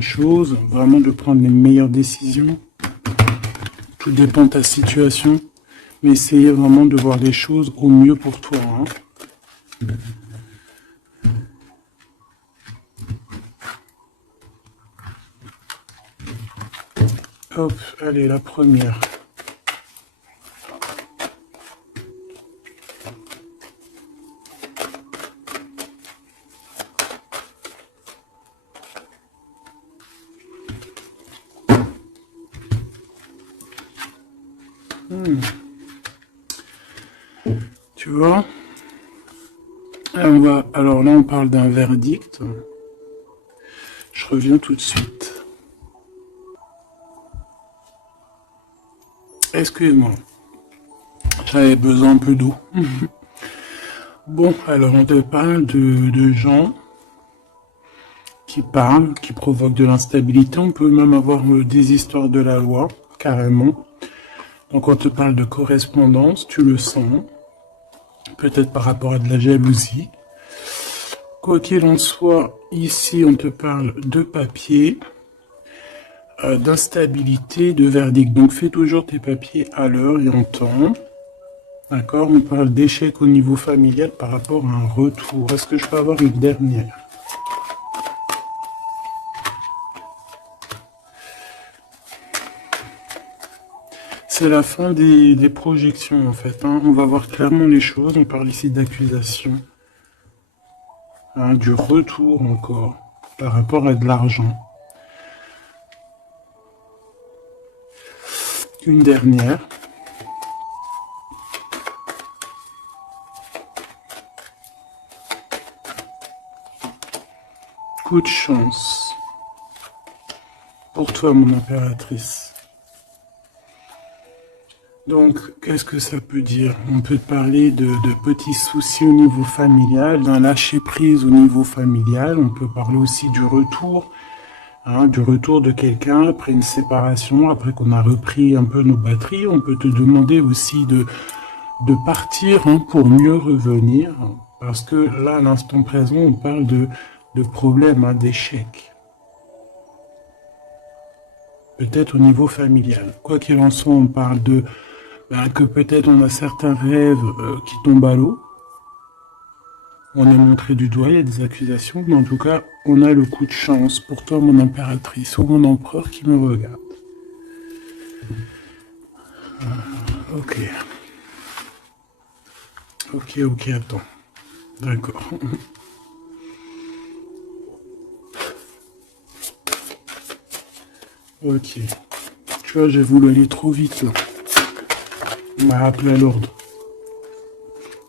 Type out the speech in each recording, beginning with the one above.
choses, vraiment de prendre les meilleures décisions. Tout dépend de ta situation, mais essayez vraiment de voir les choses au mieux pour toi. Hein. Hop, allez, la première. Tu vois? Alors là, on parle d'un verdict. Je reviens tout de suite. Excuse-moi. J'avais besoin un peu d'eau. Bon, alors on te parle de gens qui parlent, qui provoquent de l'instabilité. On peut même avoir des histoires de la loi, carrément. Donc on te parle de correspondance, tu le sens. Peut-être par rapport à de la jalousie. Quoi qu'il en soit, ici on te parle de papier, d'instabilité, de verdict. Donc fais toujours tes papiers à l'heure et en temps. D'accord? On parle d'échec au niveau familial par rapport à un retour. Est-ce que je peux avoir une dernière? C'est la fin des projections en fait. Hein. On va voir clairement les choses. On parle ici d'accusation. Hein, du retour encore par rapport à de l'argent. Une dernière. Coup de chance. Pour toi, mon impératrice. Donc, qu'est-ce que ça peut dire? On peut parler de petits soucis au niveau familial, d'un lâcher-prise au niveau familial. On peut parler aussi du retour, hein, du retour de quelqu'un après une séparation, après qu'on a repris un peu nos batteries. On peut te demander aussi de partir hein, pour mieux revenir. Parce que là, à l'instant présent, on parle de problèmes, hein, d'échecs. Peut-être au niveau familial. Quoi qu'il en soit, on parle de que peut-être on a certains rêves qui tombent à l'eau. On est montré du doigt, il y a des accusations, mais en tout cas, on a le coup de chance pour toi, mon impératrice, ou mon empereur qui me regarde. Ok. Ok, attends. D'accord. Ok. Tu vois, j'ai voulu aller trop vite, là. On m'a rappelé à l'ordre.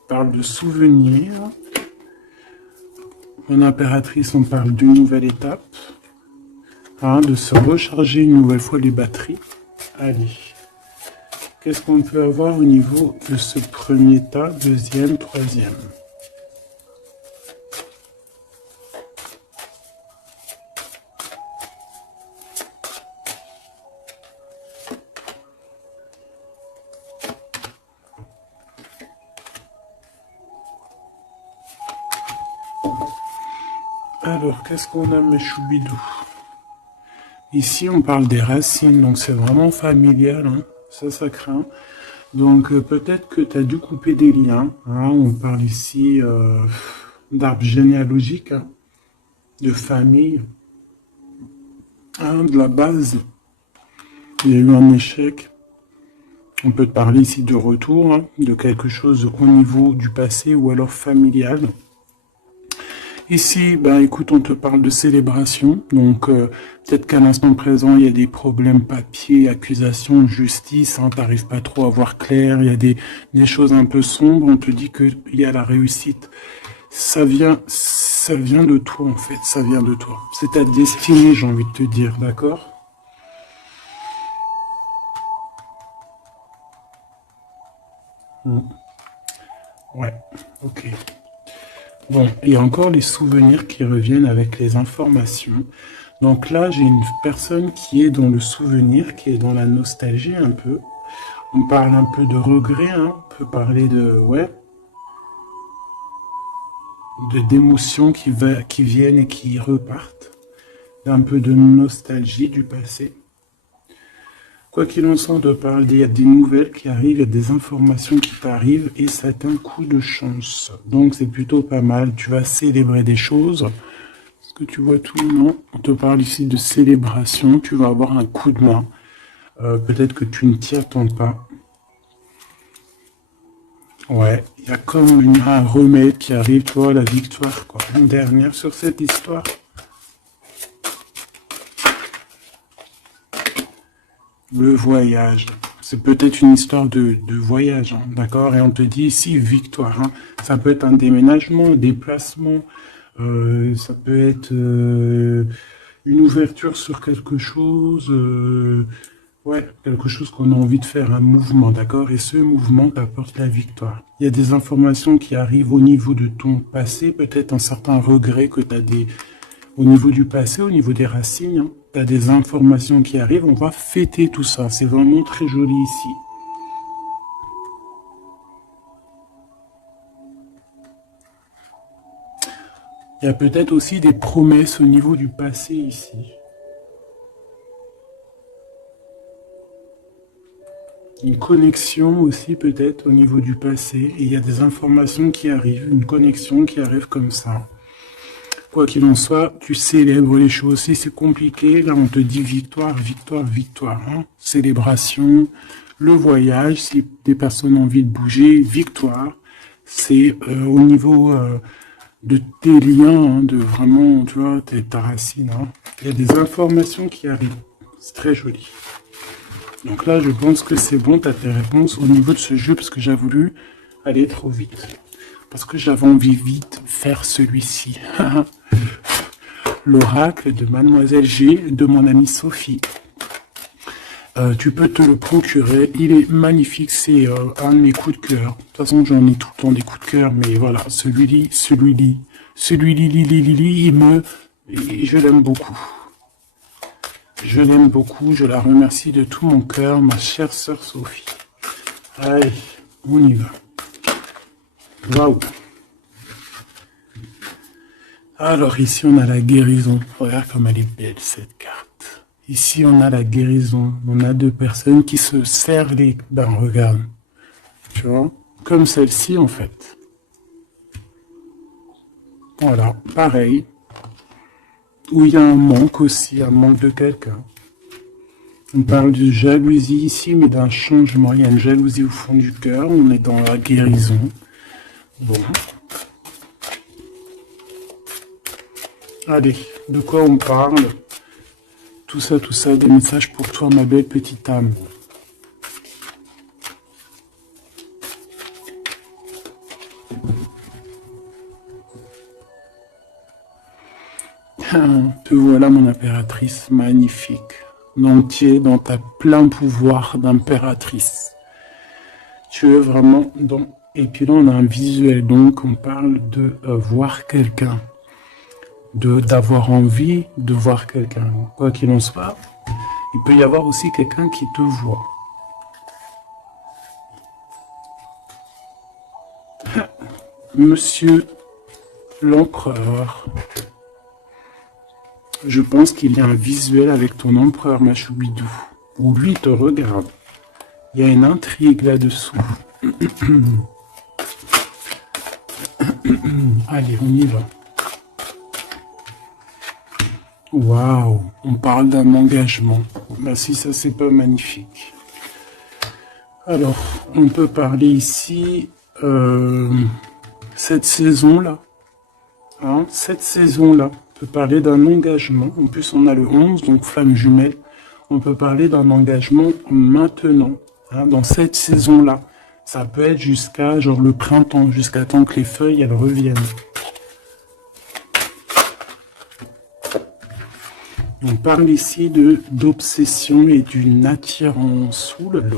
On parle de souvenirs. Mon impératrice, on parle d'une nouvelle étape. Hein, de se recharger une nouvelle fois les batteries. Allez. Qu'est-ce qu'on peut avoir au niveau de ce premier tas, deuxième, troisième? Alors, qu'est-ce qu'on a, mes choubidous? Ici, on parle des racines, donc c'est vraiment familial, hein. Ça craint. Donc, peut-être que tu as dû couper des liens. Hein. On parle ici d'arbre généalogique, hein, de famille, hein, de la base. Il y a eu un échec. On peut te parler ici de retour, hein, de quelque chose au niveau du passé ou alors familial. Ici, ben écoute, on te parle de célébration, donc peut-être qu'à l'instant présent, il y a des problèmes papier, accusations, justice, hein, t'arrives pas trop à voir clair, il y a des choses un peu sombres, on te dit qu'il y a la réussite. Ça vient de toi en fait, ça vient de toi. C'est ta destinée, j'ai envie de te dire, d'accord? Ouais, ok. Bon, il y a encore les souvenirs qui reviennent avec les informations. Donc là, j'ai une personne qui est dans le souvenir, qui est dans la nostalgie un peu. On parle un peu de regret, hein. On peut parler de, ouais, d'émotions qui viennent et qui repartent. d'un peu de nostalgie du passé. Quoi qu'il en soit, on te parle, il y a des nouvelles qui arrivent, il y a des informations qui t'arrivent et c'est un coup de chance. Donc c'est plutôt pas mal, tu vas célébrer des choses. Est-ce que tu vois tout? Non, on te parle ici de célébration, tu vas avoir un coup de main. Peut-être que tu ne t'y attends pas. Ouais, il y a comme un remède qui arrive, tu vois, la victoire, quoi. Une dernière sur cette histoire. Le voyage. C'est peut-être une histoire de voyage, hein, d'accord? Et on te dit ici victoire. Hein. Ça peut être un déménagement, un déplacement. Ça peut être une ouverture sur quelque chose. Ouais, quelque chose qu'on a envie de faire, un mouvement, d'accord? Et ce mouvement t'apporte la victoire. Il y a des informations qui arrivent au niveau de ton passé, peut-être un certain regret que tu as des... Au niveau du passé, au niveau des racines, hein, tu as des informations qui arrivent, on va fêter tout ça. C'est vraiment très joli ici. Il y a peut-être aussi des promesses au niveau du passé ici. Une connexion aussi peut-être au niveau du passé. Et il y a des informations qui arrivent, une connexion qui arrive comme ça. Quoi qu'il en soit, tu célèbres les choses. Si c'est compliqué, là on te dit victoire, victoire, victoire. Hein. Célébration, le voyage, si des personnes ont envie de bouger, victoire. C'est au niveau de tes liens, hein, de vraiment, tu vois, ta racine. Hein. Il y a des informations qui arrivent. C'est très joli. Donc là, je pense que c'est bon, tu as tes réponses au niveau de ce jeu, parce que j'ai voulu aller trop vite. Parce que j'avais envie vite de faire celui-ci. L'oracle de Mademoiselle G, de mon amie Sophie. Tu peux te le procurer, il est magnifique, c'est un de mes coups de cœur. De toute façon, j'en ai tout le temps des coups de cœur, mais voilà, celui-là, je l'aime beaucoup. Je l'aime beaucoup, je la remercie de tout mon cœur, ma chère sœur Sophie. Allez, on y va. Waouh. Alors ici, on a la guérison. Regarde comme elle est belle, cette carte. Ici, on a la guérison. On a deux personnes qui se serrent les... Ben, regarde. Tu vois? Comme celle-ci, en fait. Voilà, pareil. Où il y a un manque aussi, un manque de quelqu'un. On parle de jalousie ici, mais d'un changement. Il y a une jalousie au fond du cœur. On est dans la guérison. Bon. Allez, de quoi on parle? Tout ça, des messages pour toi, ma belle petite âme. Te voilà, mon impératrice magnifique. Entier dans ta plein pouvoir d'impératrice. Tu es vraiment dans... Et puis là, on a un visuel, donc on parle de voir quelqu'un. D'avoir envie de voir quelqu'un. Quoi qu'il en soit, il peut y avoir aussi quelqu'un qui te voit. Monsieur l'empereur. Je pense qu'il y a un visuel avec ton empereur Machoubidou, où lui te regarde. Il y a une intrigue là-dessous. Allez, on y va. Waouh, on parle d'un engagement. Ben si ça c'est pas magnifique. Alors, on peut parler ici cette saison-là. Hein, cette saison-là, on peut parler d'un engagement. En plus, on a le 11, donc flamme jumelle. On peut parler d'un engagement maintenant, hein, dans cette saison-là. Ça peut être jusqu'à genre le printemps, jusqu'à temps que les feuilles elles reviennent. On parle ici d'obsession et d'une attirance. Ouh là là.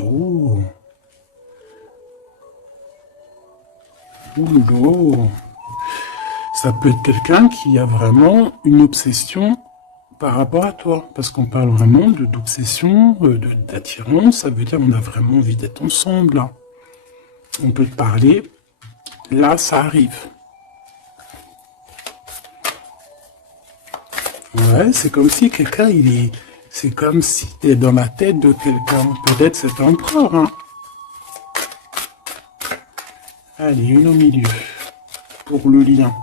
Ouh là. Ça peut être quelqu'un qui a vraiment une obsession par rapport à toi. Parce qu'on parle vraiment d'obsession, d'attirance. Ça veut dire qu'on a vraiment envie d'être ensemble. Là. On peut te parler. Là, ça arrive. Ouais, c'est comme si quelqu'un, il est... C'est comme si t'es dans la tête de quelqu'un. Peut-être cet empereur, hein. Allez, une au milieu. Pour le lien.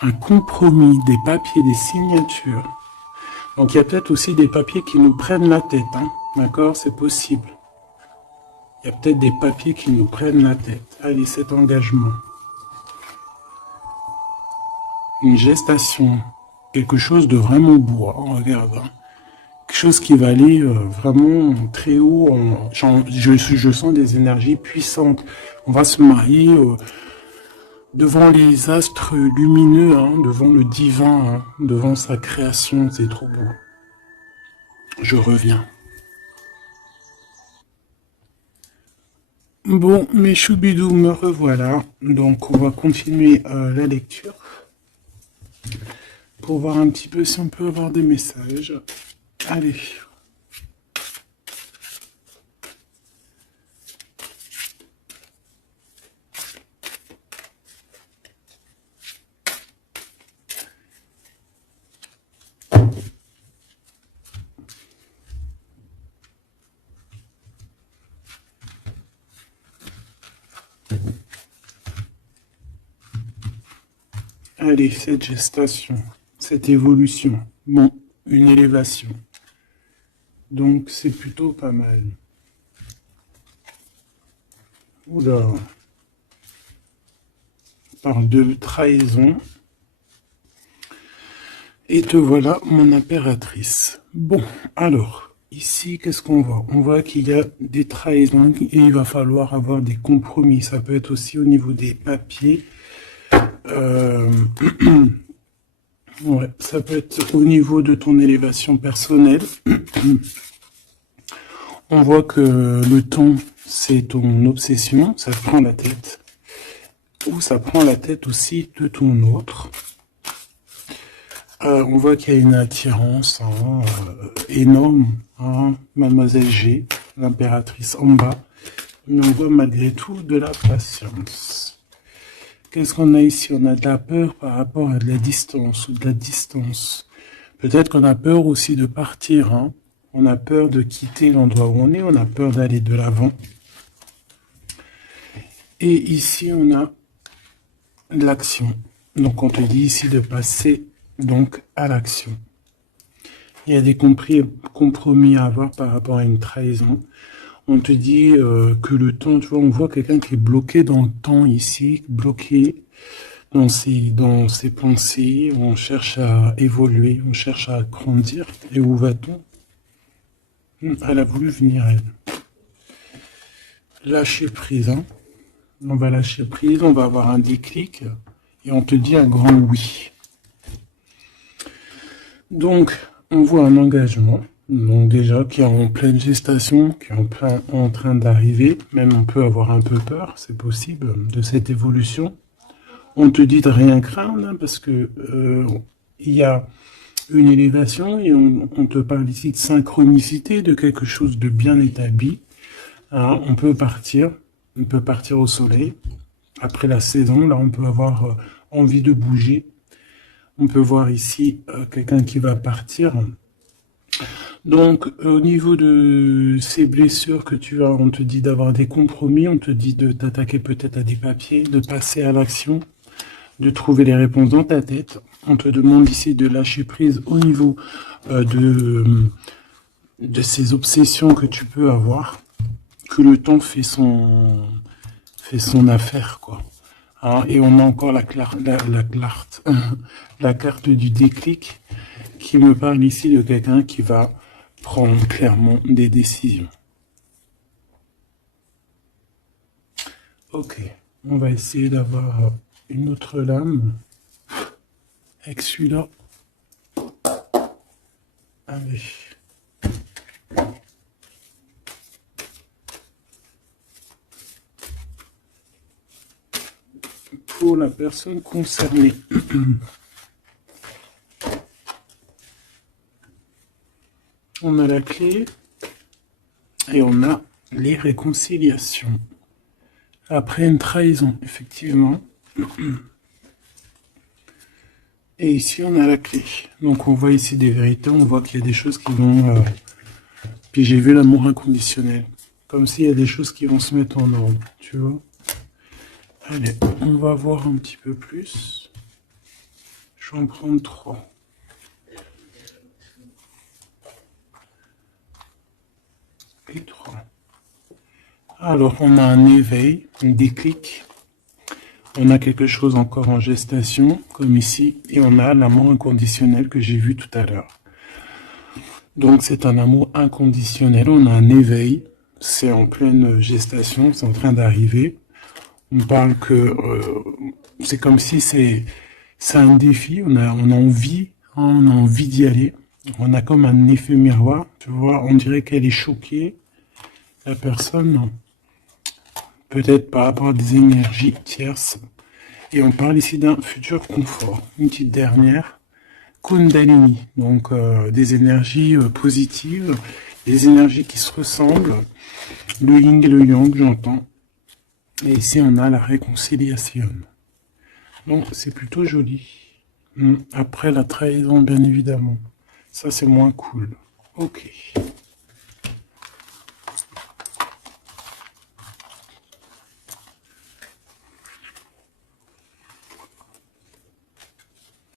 Un compromis, des papiers, des signatures. Donc il y a peut-être aussi des papiers qui nous prennent la tête, hein. D'accord, c'est possible. Il y a peut-être des papiers qui nous prennent la tête. Allez, cet engagement. Une gestation. Quelque chose de vraiment beau, hein, regarde. Hein. Quelque chose qui va aller vraiment très haut. Je sens des énergies puissantes. On va se marier devant les astres lumineux, hein, devant le divin, hein, devant sa création. C'est trop beau. Je reviens. Bon, mes choubidous, me revoilà. Donc, on va continuer la lecture pour voir un petit peu si on peut avoir des messages. Allez. Allez, cette gestation, cette évolution. Bon, une élévation. Donc, c'est plutôt pas mal. Oula. On parle de trahison. Et te voilà, mon impératrice. Bon, alors, ici, qu'est-ce qu'on voit? On voit qu'il y a des trahisons et il va falloir avoir des compromis. Ça peut être aussi au niveau des papiers. Ouais, ça peut être au niveau de ton élévation personnelle. On voit que le temps, c'est ton obsession, ça te prend la tête. Ou ça prend la tête aussi de ton autre. On voit qu'il y a une attirance hein, énorme. Hein, Mademoiselle G, l'impératrice en bas. Mais on voit malgré tout de la patience. Qu'est-ce qu'on a ici? On a de la peur par rapport à de la distance ou de la distance. Peut-être qu'on a peur aussi de partir. Hein. On a peur de quitter l'endroit où on est. On a peur d'aller de l'avant. Et ici, on a l'action. Donc, on te dit ici de passer donc à l'action. Il y a des compromis à avoir par rapport à une trahison. On te dit que le temps, tu vois, on voit quelqu'un qui est bloqué dans le temps ici, bloqué dans ses pensées, on cherche à évoluer, on cherche à grandir. Et où va-t-on? Elle a voulu venir, elle. Lâcher prise, hein. On va lâcher prise, on va avoir un déclic, et on te dit un grand oui. Donc, on voit un engagement. Donc déjà, qui est en pleine gestation, qui est en train d'arriver, même on peut avoir un peu peur, c'est possible, de cette évolution. On te dit de rien craindre, hein, parce que il y a une élévation, et on te parle ici de synchronicité, de quelque chose de bien établi. Hein, on peut partir au soleil. Après la saison, là, on peut avoir envie de bouger. On peut voir ici quelqu'un qui va partir. Donc, au niveau de ces blessures que tu as, on te dit d'avoir des compromis, on te dit de t'attaquer peut-être à des papiers, de passer à l'action, de trouver les réponses dans ta tête. On te demande ici de lâcher prise au niveau de ces obsessions que tu peux avoir, que le temps fait son affaire, quoi. Hein, et on a encore la carte du déclic qui me parle ici de quelqu'un qui va prendre clairement des décisions. Ok, on va essayer d'avoir une autre lame avec celui-là. Allez. Pour la personne concernée. On a la clé et on a les réconciliations. Après une trahison, effectivement. Et ici, on a la clé. Donc, on voit ici des vérités. On voit qu'il y a des choses qui vont... Puis j'ai vu l'amour inconditionnel. Comme s'il y a des choses qui vont se mettre en ordre, tu vois. Allez, on va voir un petit peu plus. Je vais en prendre 3. Et 3. Alors, on a un éveil, un déclic. On a quelque chose encore en gestation, comme ici. Et on a l'amour inconditionnel que j'ai vu tout à l'heure. Donc, c'est un amour inconditionnel. On a un éveil. C'est en pleine gestation. C'est en train d'arriver. On parle que c'est comme si c'est un défi. On a envie d'y aller. On a comme un effet miroir. Tu vois, on dirait qu'elle est choquée. La personne... peut-être par rapport à des énergies tierces. Et on parle ici d'un futur confort. Une petite dernière, Kundalini, donc des énergies positives, des énergies qui se ressemblent, le yin et le yang, j'entends. Et ici, on a la réconciliation. Donc, c'est plutôt joli. Après la trahison, bien évidemment. Ça, c'est moins cool. Ok.